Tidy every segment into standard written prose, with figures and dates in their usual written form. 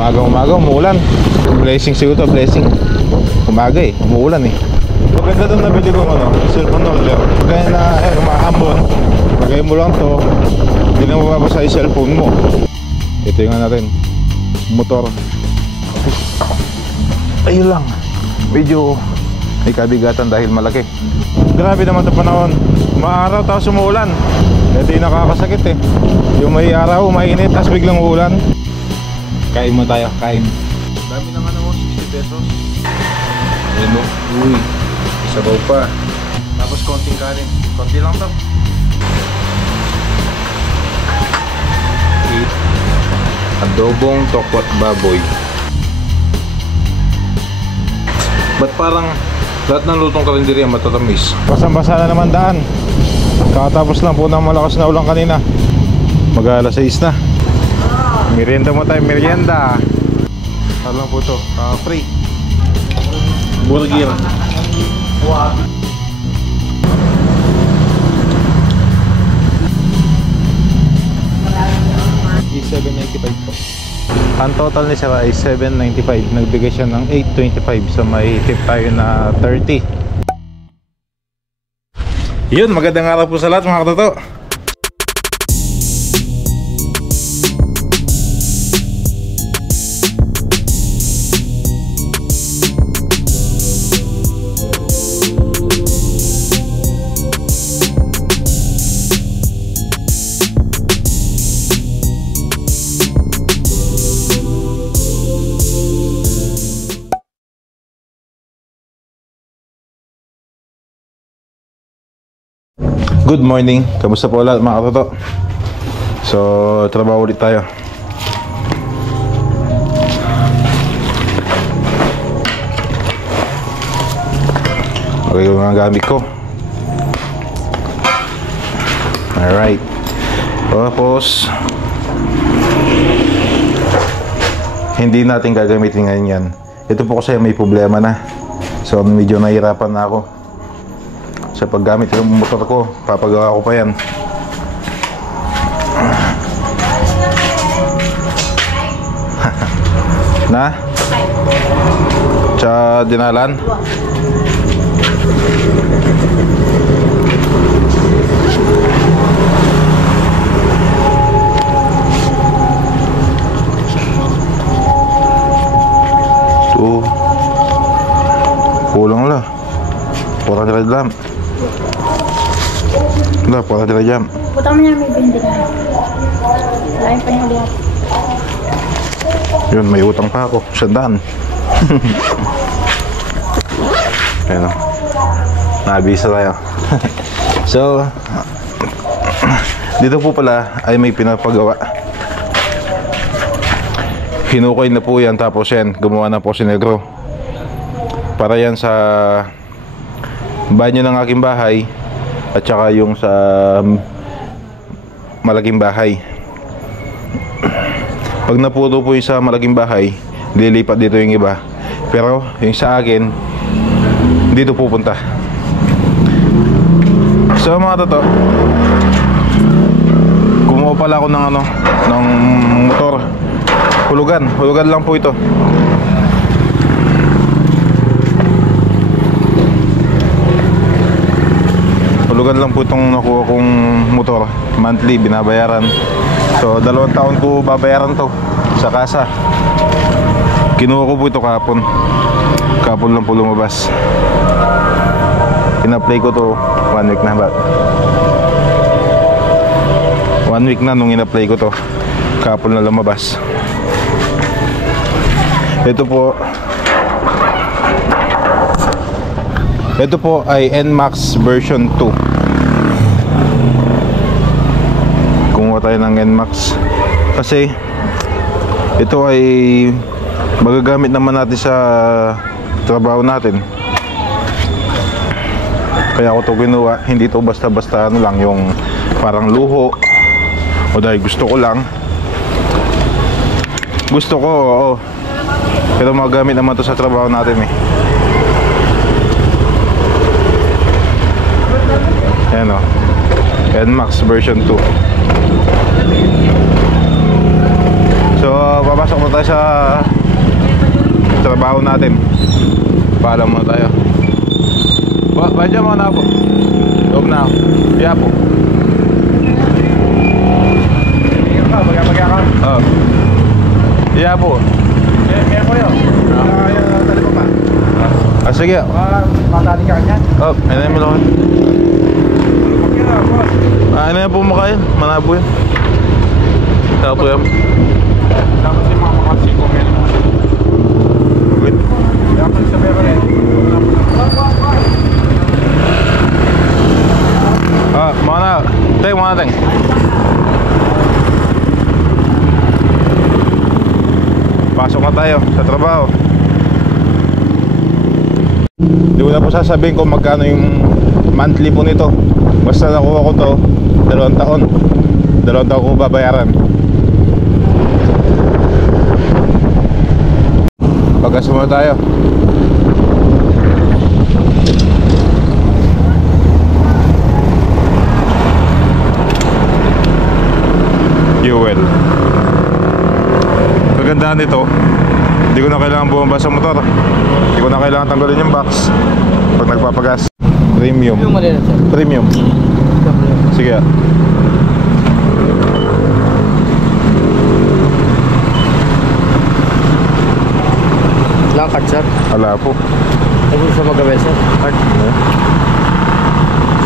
Umaga umuulan. Blessing siguro to, blessing. Umaga eh, umuulan eh. Maganda doon nabili ko ano, cellphone holder. Kaya na umahambon. Lagay mo lang to, hindi na mababasa yung cellphone mo. Ito yung natin, motor. Ayun lang, medyo may kabigatan dahil malaki. Grabe naman ito panahon. Maaraw tapos umuulan. Ito yung nakakasakit eh. Yung may araw, mainit, tapos biglang uulan. Kain mo tayo, kain. Dami naman ako, 60 pesos. Ayun mo, uy, sabaw pa. Tapos konting kanin, konti lang to. Adobong tokwat baboy. Ba't parang lahat ng lutong karinderiya matatamis? Basang-basa na naman daan. Kakatapos lang po ng malakas na ulan kanina. Mag-alas 6 na. Merienda mo tayo, merienda. Ano lang po ito? Free burger. Wow. $7.95 po. Ang total ni Sarah ay $7.95. Nagbigay siya ng $8.25. So may tip tayo na $30. Yun, magandang araw po sa lahat mga katoto. Good morning, kamusta po lahat mga katoto? So, trabaho ulit tayo. Okay ko mga gamit ko. Alright. Tapos hindi natin gagamitin ngayon yan. Ito po kasi may problema na. So, medyo nahihirapan na ako sa paggamit ng motor ko. Papagawa ko pa yan. Na? Sa dinalan? Ito kulang lah. Kurang dari dalam. Udah, pola dari jam. Utamanya may bindi na. Lain pa niyo lihat. Yun, may utang pa ako. $100. Ayan o. Nabisa tayo. So, dito po pala ay may pinapagawa. Hinukay na po yan. Tapos yan, gumawa na po si Negro. Para yan sa banyo ng aking bahay at saka yung sa malaking bahay. Pag naputo po yung sa malaking bahay, lilipat dito yung iba. Pero yung sa akin, dito pupunta. So mga toto, kumuha pala ako ng ng motor. Hulugan lang po ito. Hulugan lang po itong nakuha kong motor. Monthly binabayaran. So 2 taon ko babayaran to sa kasa. Kinuha ko po ito kahapon. Kahapon lang po lumabas. In-apply ko to 1 week na ba? 1 week na nung in-apply ko to. Kahapon na lumabas. Ito po ay NMAX version 2. Kumuha tayo ng NMAX kasi ito ay magagamit naman natin sa trabaho natin. Kaya ako ito kinuha. Hindi ito basta-basta lang yung parang luho o dahil gusto ko lang. Gusto ko, oo. Pero magagamit naman ito sa trabaho natin eh. Ayan o, NMAX version 2. So papasok na tayo sa trabaho natin. Paalam muna tayo. Badya mo na po. Loob na ako. Iya po. Oo. Iya po. Kaya ko yun. Tali pa pa. Sige. Matali ka kanyan. Oh, ayun mo lang. Ano yan po mukha yun? Manabo yun. Saka po yan. Dapat yung mga makapsi ko ngayon. Wait. Dapat sa meron eh. Mana? Teng, mana teng? Pasok na tayo sa trabaho. Hindi ko na po sasabihin kung magkano yung monthly po nito. Basta nakuha ko to 2 taon. 2 taon ko babayaran. Pagkas muna tayo. Fuel. Kagandahan nito, hindi ko na kailangan bumaba sa motor. Hindi ko na kailangan tanggalin yung box pag nagpapagas. Premium. Premium. Sige. Langkad sir. Wala po. Ako sa magawin sir. Card.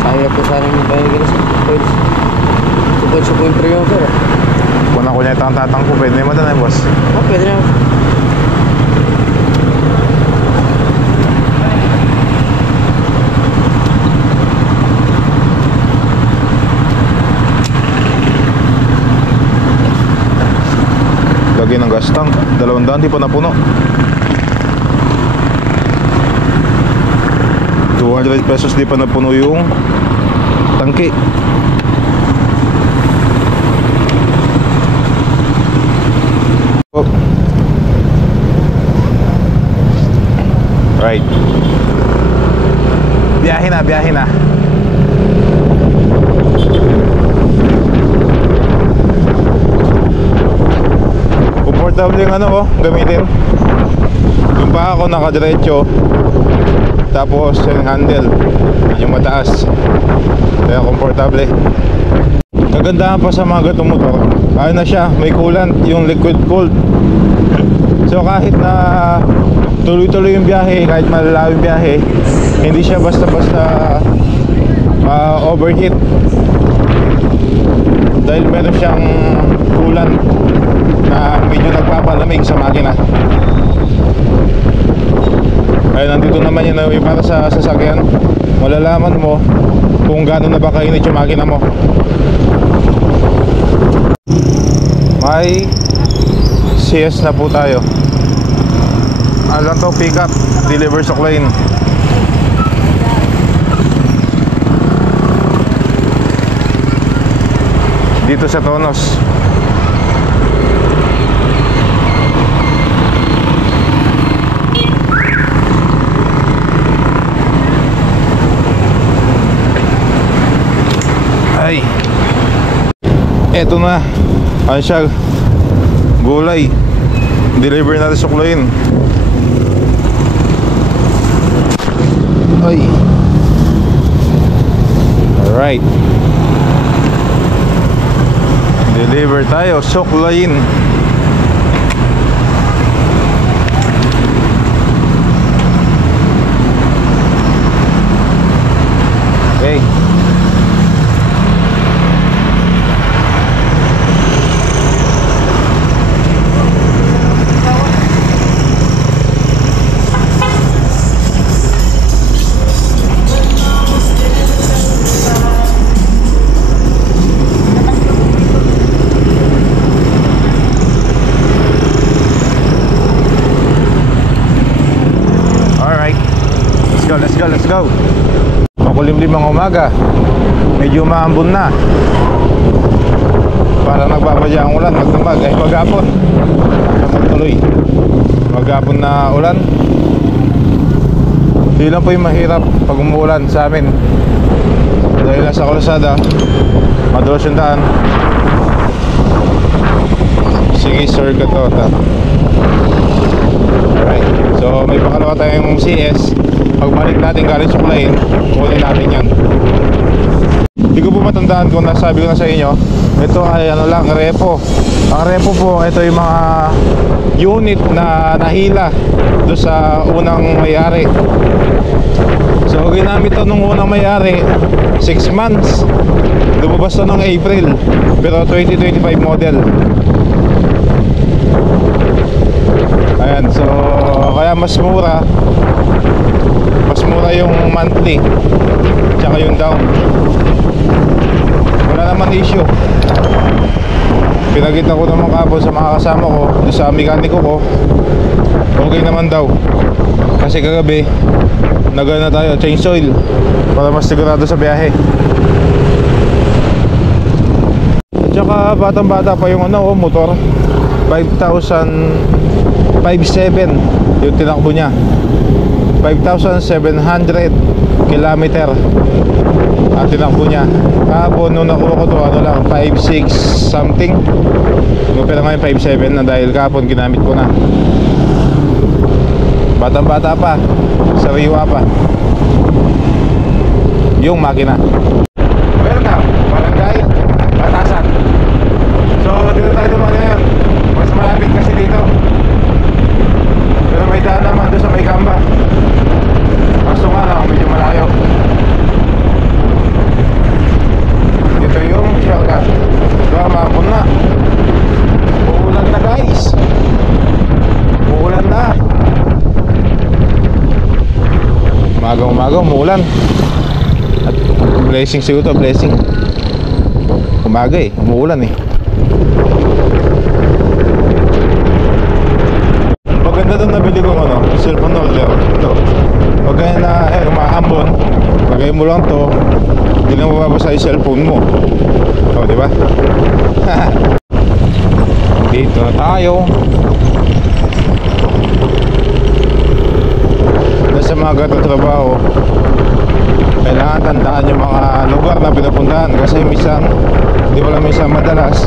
Sayang po sana yung bayan gila sir. Supon yung premium sir. Kung ako niya itang tatang ko, pwede naman na boss. Oh, pwede na. Lagi ng gas tank, 200 di pa napuno. 200 pesos di pa napuno yung tangke. Oh. Right. Biyahe na, biyahe na. Comfortable yung ano oh, gamitin. Yung paa ko nakadiretso. Tapos yung handle, yung mataas. Kaya komportable. Kagandahan pa sa mga gatong motor, ano na siya, may coolant, yung liquid cooled. So kahit na tuloy-tuloy yung biyahe, kahit malalayo yung biyahe, hindi siya basta-basta overheat. Dahil meron siyang coolant na medyo nagpapalamig sa makina. Ay, nandito naman yun yung para sa sasakyan. Malalaman mo kung gaano na ba kainit yung makina mo. May CS na po tayo. Ano lang to, pick up, deliver sa lane. Dito sa Tonos. Ay, eto na. Ano siya? Gulay. Deliver natin sa Kuloyin. Ay. Alright. Deliver tayo sa Kuloyin. Okay. Let's go. Makulimlim ang umaga. Medyo maambon na. Parang nagbabadya ang ulan. Magdamag. Ay maghapon. Magtuloy. Maghapon na ulan. Hindi lang po yung mahirap pag umuulan sa amin. Dahil nasa kalsada, madulas yung daan. Sige, circuit to. Alright. So, may pangalawa tayong CS. Pagbalik natin galing suklayin, kunin natin yan. Hindi ko po matandaan kung nasabi ko na sa inyo. Ito ay ano lang, repo. Ang repo po, ito yung mga unit na nahila doon sa unang may-ari. So, ginamit to nung unang may-ari 6 months. Lumabas to ng April, pero 2025 model. Ayan, so kaya mas mura yung monthly tsaka yung down. Wala naman issue. Pinagita ko naman kapon sa mga kasama ko, sa mekaniko ko, okay naman daw. Kasi kagabi nagana tayo, change oil para mas sigurado sa biyahe. Tsaka batang bata pa yung ano, motor 5,057 yung tinakbo niya. 5,700 kilometer at tinakbo niya. Kahapon nung nakuha ko to, ano lang, 5,6 something. Pero ngayon 5,7 na dahil kahapon ginamit ko na. Batang bata pa, sariwa pa yung makina. Welcome, barangay Batasan. So dito tayo naman ngayon. Mas malapit kasi dito. Pero may daan naman doon sa may Kamba. Kaso nga lang, medyo malayo. Ito yung shortcut. Mahapon na. Uulan na guys. Uulan na. Umaga umuulan. At blessing siguro to, blessing. Umaga eh, umuulan eh. Maganda doon nabili ko ano, cellphone holder. Ito. Pag ganyan na umaambon, lagay mo lang to, hindi na mababasa yung cellphone mo. O, di ba? Dito na tayo. Sa mga ganito trabaho, kailangan tandaan yung mga lugar na pinapuntahan kasi minsan, di ba lang minsan madalas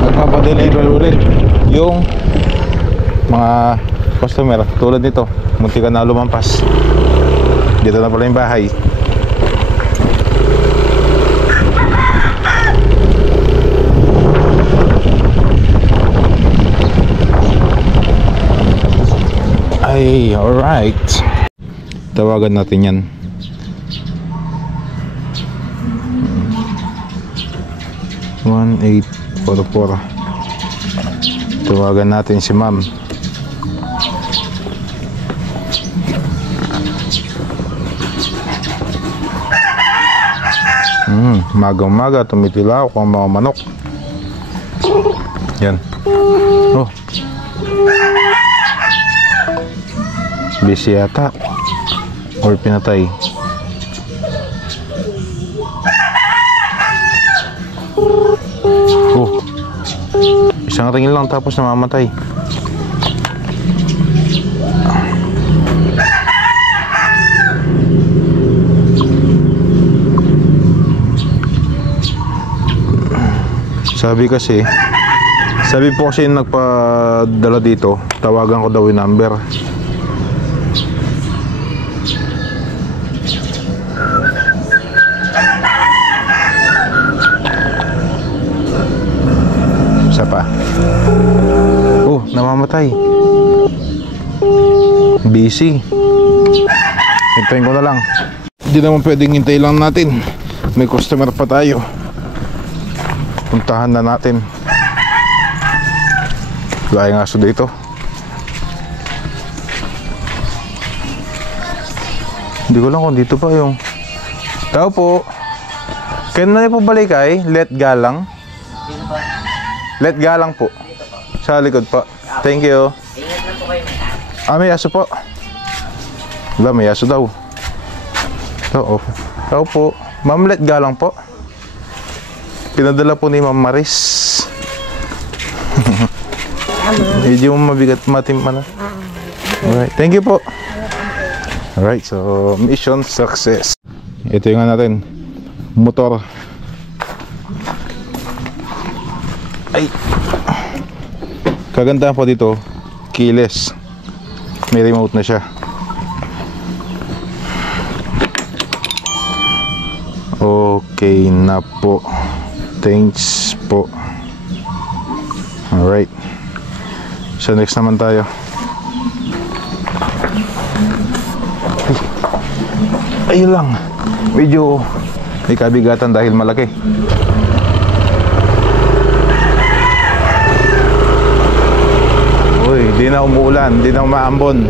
nagpapadeliver ulit yung mga customer. Tulad nito, munti ka na lumampas, dito na pala yung bahay. Ay, alright. Tawagan natin yan. One 844. Tawagan natin si ma'am. Magang-maga tumitila ako ang mga manok. Yan. Oh, busy yata or pinatay. Oh, isang ringin lang tapos namamatay. Sabi po kasi yung nagpadala dito, tawagan ko daw yung number. Isa pa. Oh, namamatay. Busy. Hintayin ko na lang. Hindi naman pwedeng hintayin lang natin. May customer pa tayo. Puntahan na natin. Gaya nga so dito. Hindi ko lang kung dito pa yung tao po. Kaya na po balik ay let galang. Let galang po. Sa likod po. Thank you. Ingat lang po kayo, may May aso po. Wala, may aso daw. Oo. Tao po. Ma'am, let galang po. Pinadala po ni Ma'am Maris. Medyo mabigat matim na. Alright, thank you po. Alright, so mission success. Ito yung natin motor. Ay. Kagandahan po dito, keyless. May remote na siya. Okay na po. Thanks po. Alright. So next naman tayo. Ayun lang. Medyo may kabigatan dahil malaki. Uy, di na umuulan, di na umaambon.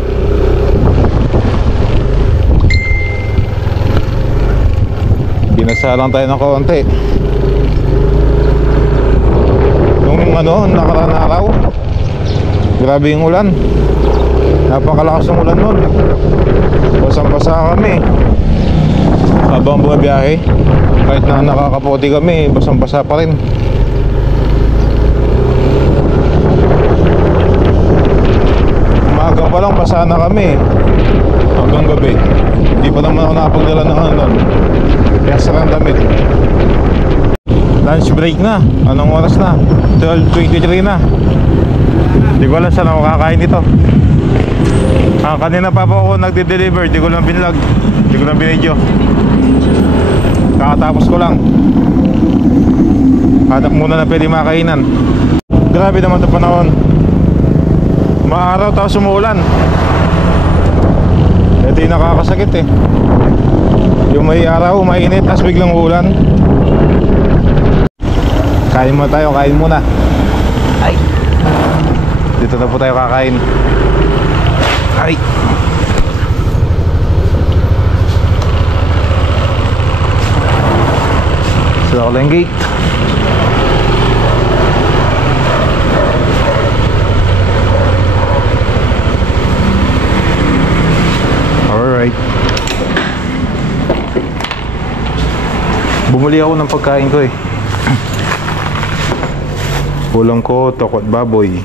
Binasa lang tayo ng konti. Yung nakaraan na araw, grabe yung ulan. Napakalakas ng ulan nun. Basang-basa kami habang bumabiyahe. Kahit na nakakaputi kami, basang-basa pa rin. Umaga pa lang basa na kami hanggang gabi. Hindi pa naman ako nakapagdala ng nun. Kaya sarang damit. Lunch break na. Anong oras na? 12:23 na. Hindi ko alam saan ako kakain ito. Kanina pa po ako nagde-deliver. Hindi ko lang binlog. Hindi ko lang binidyo. Kakatapos ko lang. Hanap muna na pwede makainan. Grabe naman ito panahon. Maaraw tapos umuulan. Ito yung nakakasakit eh. Yung may araw, mainit, tapos biglang uulan. Kain muna tayo, kain muna. Ay. Dito na po tayo kakain. Ay. Sila ko lang gate. Alright. Bumuli ako ng pagkain ko eh. Ulam ko, tokot baboy,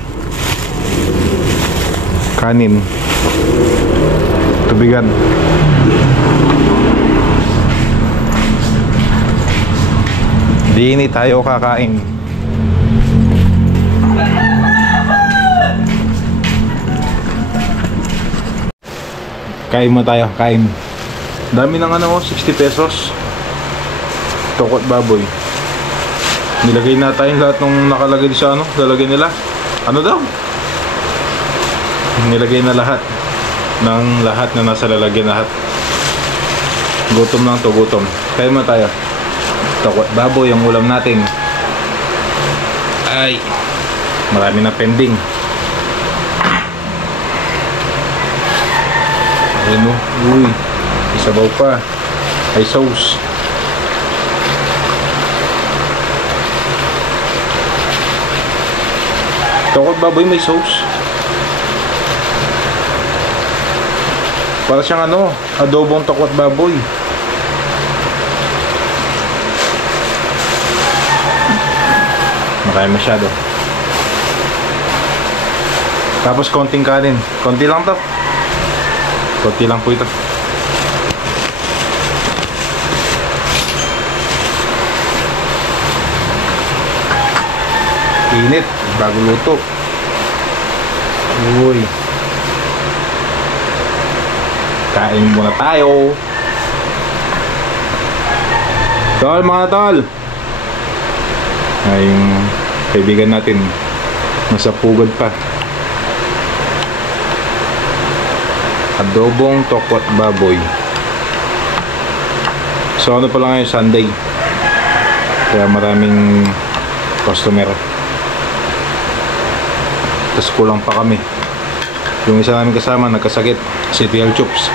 kanin, tubigan. Di tayo kakain. Kain mo tayo, kain. Dami ng 60 pesos. Tokot baboy. Nilagay na tayong lahat ng nakalagay sa lalagay nila. Ano daw? Nilagay na lahat na nasa lalagyan lahat. Gutom lang to, gutom. Kain mo tayo. Tokot baboy yung ulam natin. Ay, marami na pending. Ayun o, uy, isabaw pa. Ay sauce. Tokot baboy may sauce. Para siyang adobong tokot baboy. Marami masyado. Tapos konting kanin. Konti lang to. Konti lang po ito. Init, bago luto. Uy. Kain muna tayo. Tol, mga tol. Ay, yung kaibigan natin nasa pugad pa. Adobong tokot baboy. So ano pa lang ngayon, Sunday. Kaya maraming customer. Tapos kulang pa kami. Yung isa namin kasama nagkasakit, si TL Chups.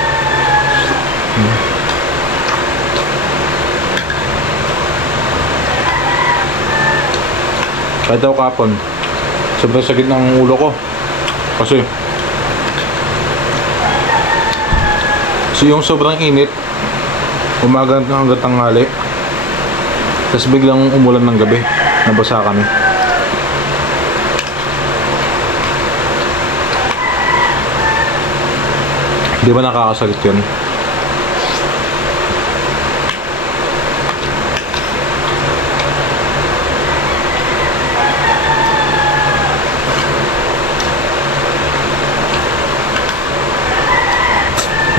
Kahit ako kapon, sobrang sakit ng ulo ko. Kasi yung sobrang init, umaga hanggang tanghali. Tapos biglang umulan ng gabi, nabasa kami. Di ba nakakasakit yun?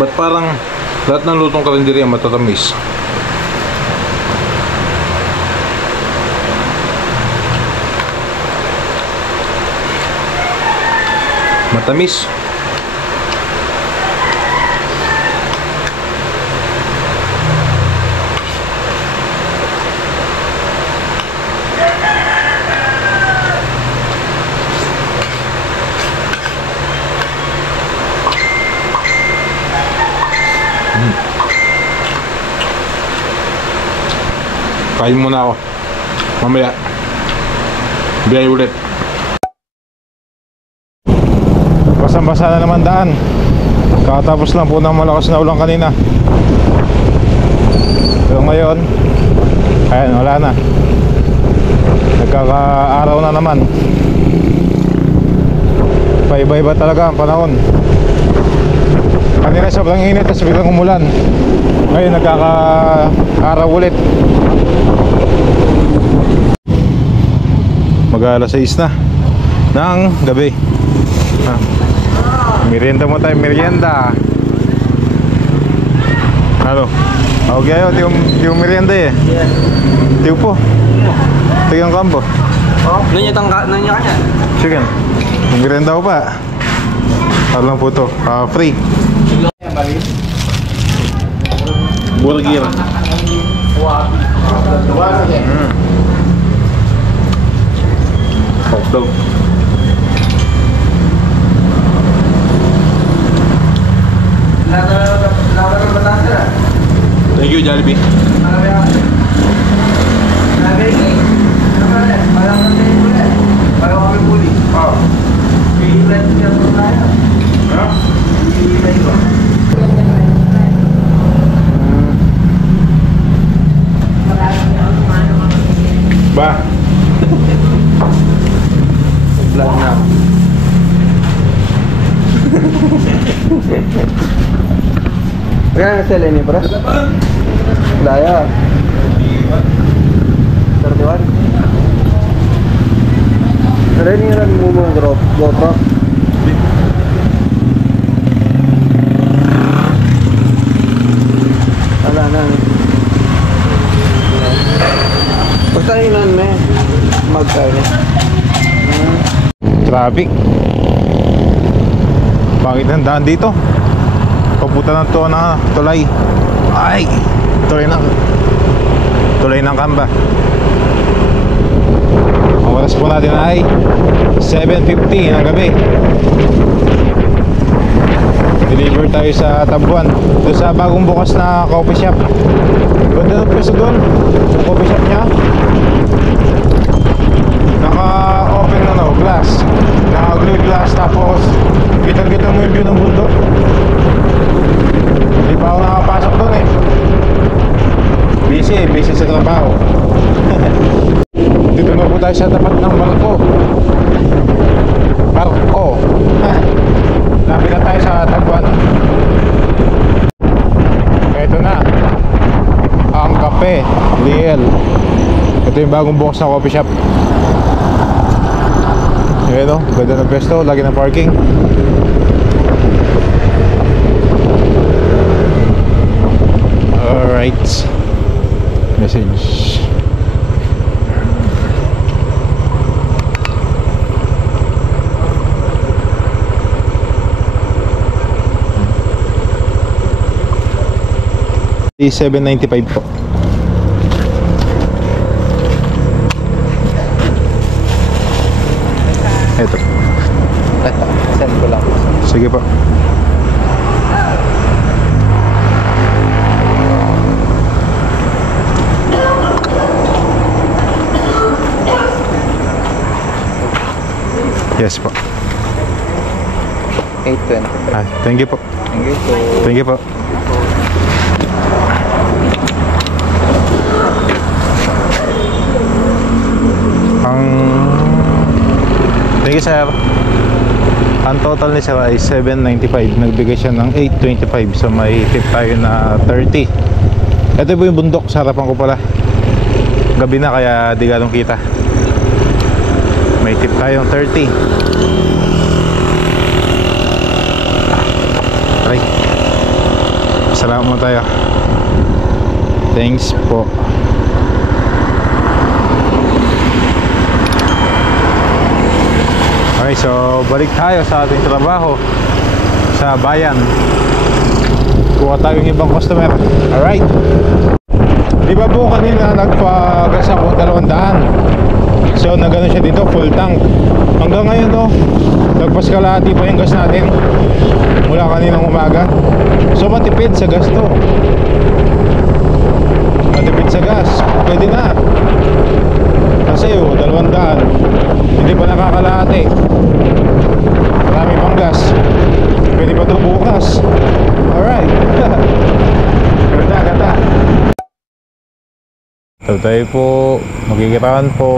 Ba't parang lahat ng lutong karinderiya matatamis? Matamis. Kain muna ako. Mamaya. Biyay ulit. Basang-basa na naman daan. Kakatapos lang po ng malakas na ulan kanina. Pero ngayon, ayan, wala na. Nagkakaaraw na naman. Paiba-iba talaga ang panahon. Kanina sobrang init, tapos biglang umulan. Ngayon nagkakaaraw ulit. Mag-alas 6 na ng gabi. Merienda mo tayo, merienda. Ano? Okay yun, yung merienda eh. Tiyo po. Tiyo ang kambo. Nanya kanya. Sige. Merienda ko pa. Ano lang po to? Free. Burger. Hotdog. Thank you, Jollibee. Ba? Vlog na. Kaya sila ini pras? Daya. 31. Ada ni ran mo GoPro. Ala. Pagkainan me magkain. Traffic. Pangit ng daan dito. Papunta ng to na tulay. Ay, tulay ng Kamba. Ang oras po natin ay 7:50 ng gabi. Deliver tayo sa Tabuan, doon sa bagong bukas na coffee shop. Ganda ng pwesto doon, yung coffee shop niya. Naka-open glass, naka-glued glass, tapos kita-kita mo yung view ng bundok. Hindi pa ako nakapasok doon eh. Busy sa trabaho. Dito na po tayo sa tapat ng Barko. Lapit na tayo sa Tabuan. Ito na ang Cafe Liel. Ito yung bagong bukas na coffee shop. Ayan o, ganda ng pwesto, lagi ng parking. Alright. Message. $7.95 po. Ito. Send ko lang. Sige po. Yes po. 820. Thank you po. Thank you po. Thank you po. Thank you sir. Ang total ni sir ay $7.95. Nagbigay siya ng $8.25. So may tip tayo na 30. Ito po yung bundok sa harapan ko pala. Gabi na kaya di ganong kita. May tip tayong 30. Aray. mo tayo. Thanks po. Okay, so balik tayo sa ating trabaho sa bayan. Kuha tayo ng ibang customer. Alright. Di ba po kanina nagpagas ako 200? So nagano siya dito, full tank. Hanggang ngayon no, nagpaskalahati pa yung gas natin mula kaninang umaga. So matipid sa gas to. Matipid sa gas. Pwede na. Kasi 200, hindi pa nakakalahati. Marami pang gas. Pwede pa ito bukas. Alright. Ganda, ganda. Tabi-tabi po. Magkikiraan po.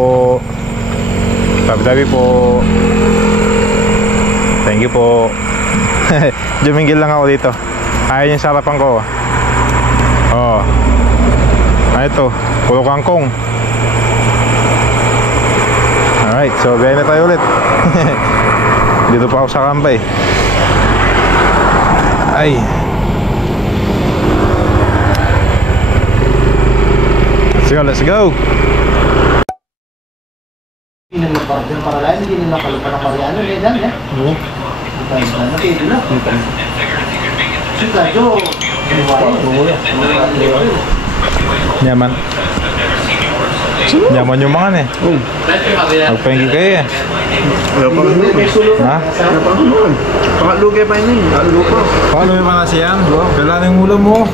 Tabi-tabi po. Thank you po. Jumingil lang ako dito. Ayaw yung sarapan ko. Oh. Ah, ito. Pulo kangkong. Alright, so biyahe na tayo ulit. Dito pa ako sa Kambay. Ay. Let's go. Hindi nila para lain, hindi nila kalupa ng Mariano, dan ya. Oo. Nyaman. Nyaman yung mga eh. Magpahinggi kayo eh. Ha? Pangatlo kayo pa yun. Paano yung mga siyan? Kailangan yung ulam mo.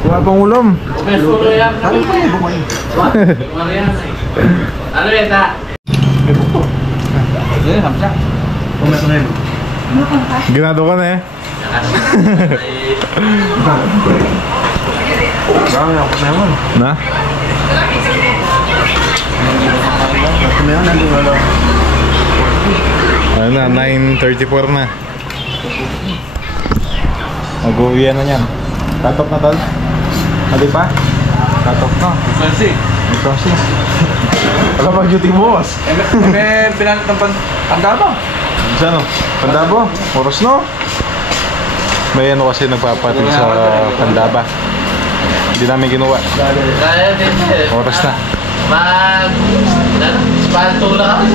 Wala pang ulam. Ano yan ta? Ginado ka na eh. Na? Ano na, 9:34 na. Mag-uwian na yan. Katok na tol? Mali pa? Katok na. Process. Wala pang duty boss. May pinanat ng Pandaba. Saan o? Pandabo? Oras no? May ano kasi nagpapatin sa Pandaba. Hindi namin ginawa. Kaya din eh. Oras na. Mag... Ano? Spalto lang.